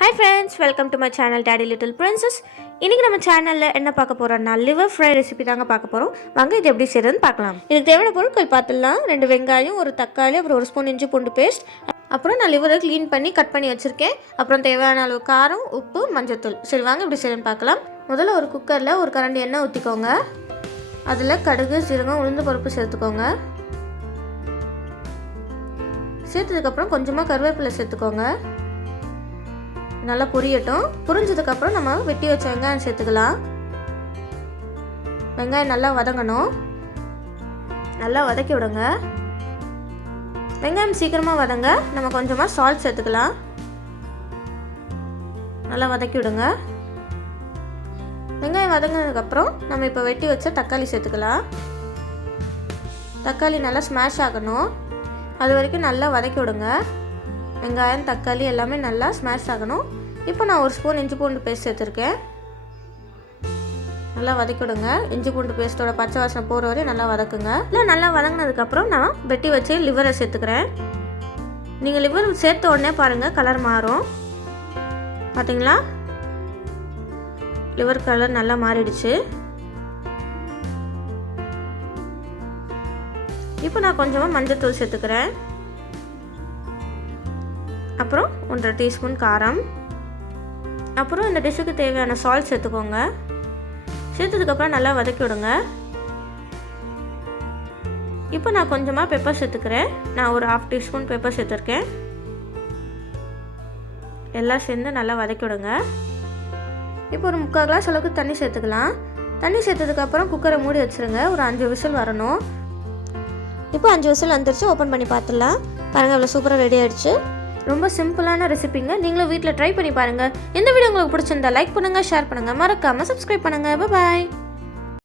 Hi friends, welcome to my channel Daddy Little Princess. இன்னைக்கு நம்ம சேனல்ல என்ன பார்க்க போறோம்னா liver fry recipe தாங்க பார்க்க போறோம். வாங்க இது எப்படி செய்யறதுன்னு பார்க்கலாம். இதுக்கு தேவையான பொருட்கள் பார்த்தலாம். 2 வெங்காயம், ஒரு தக்காளி, அப்புறம் 1 ஸ்பூன் இஞ்சி பூண்டு பேஸ்ட். அப்புறம் நான் லிவரை க்ளீன் பண்ணி கட் பண்ணி வச்சிருக்கேன். அப்புறம் தேவையான அளவு காரம், உப்பு, மஞ்சள்தூள். சரி வாங்க எப்படி செய்யறதுன்னு பார்க்கலாம். முதல்ல ஒரு குக்கர்ல ஒரு கரண்டி எண்ணெய் ஊத்திக்கோங்க. அதுல கடுகு, சீரகம், உளுந்து பருப்பு சேர்த்துக்கோங்க. சேர்த்ததுக்கு அப்புறம் கொஞ்சமா கருவேப்பிலை சேர்த்துக்கோங்க. நல்லா பொரியட்டும். பொரிஞ்சதுக்கப்புறம் நம்ம வெட்டி வச்ச வெங்காயம் சேர்த்துக்கலாம். வெங்காயம் நல்லா வதங்கணும். நல்லா வதக்கி விடுங்க. வெங்காயம் சீக்கிரமாக வதங்க நம்ம கொஞ்சமாக சால்ட் சேர்த்துக்கலாம். நல்லா வதக்கி விடுங்க. வெங்காயம் வதங்கினதுக்கப்புறம் நம்ம இப்போ வெட்டி வச்ச தக்காளி சேர்த்துக்கலாம். தக்காளி நல்லா ஸ்மாஷ் ஆகணும். அது வரைக்கும் நல்லா வதக்கி விடுங்க. வெங்காயம் தக்காளி எல்லாமே நல்லா ஸ்மாஷ் ஆகணும். இப்போ நான் 1 ஸ்பூன் இஞ்சி பூண்டு பேஸ்ட் சேர்த்துருக்கேன். நல்லா வதக்கி விடுங்க. இஞ்சி பூண்டு பேஸ்ட்டோட பச்சை வாசனை போகிற வரையும் நல்லா வதக்குங்க. இல்லை நல்லா வதங்கினதுக்கப்புறம் நான் வெட்டி வச்சு லிவரை சேர்த்துக்கிறேன். நீங்கள் லிவர் சேர்த்த உடனே பாருங்கள் கலர் மாறும். பார்த்தீங்களா, லிவர் கலர் நல்லா மாறிடுச்சு. இப்போ நான் கொஞ்சமாக மஞ்சள்தூள் சேர்த்துக்கிறேன். அப்புறம் 1.5 டீஸ்பூன் காரம். அப்புறம் இந்த டிஷ்ஷுக்கு தேவையான சால்ட் சேர்த்துக்கோங்க. சேர்த்ததுக்கப்புறம் நல்லா வதக்கி விடுங்க. இப்போ நான் கொஞ்சமாக பெப்பர் சேர்த்துக்கிறேன். நான் ஒரு 1/2 டீஸ்பூன் பெப்பர் சேர்த்துருக்கேன். எல்லாம் சேர்ந்து நல்லா வதக்கி விடுங்க. இப்போ ஒரு 3/4 கிளாஸ் அளவுக்கு தண்ணி சேர்த்துக்கலாம். தண்ணி சேர்த்ததுக்கப்புறம் குக்கரை மூடி வச்சுருங்க. ஒரு 5 விசில் வரணும். இப்போ 5 விசில் வந்துருச்சு. ஓப்பன் பண்ணி பார்த்துடலாம். பாருங்கள் அவ்வளோ சூப்பராக ரெடி ஆகிடுச்சு. ரொம்ப சிம்பிளான ரெசிபிங்க. நீங்களும் வீட்டில் ட்ரை பண்ணி பாருங்கள். இந்த வீடியோ உங்களுக்கு பிடிச்சிருந்தா லைக் பண்ணுங்கள், ஷேர் பண்ணுங்கள், மறக்காமல் சப்ஸ்கிரைப் பண்ணுங்கள். பாய்.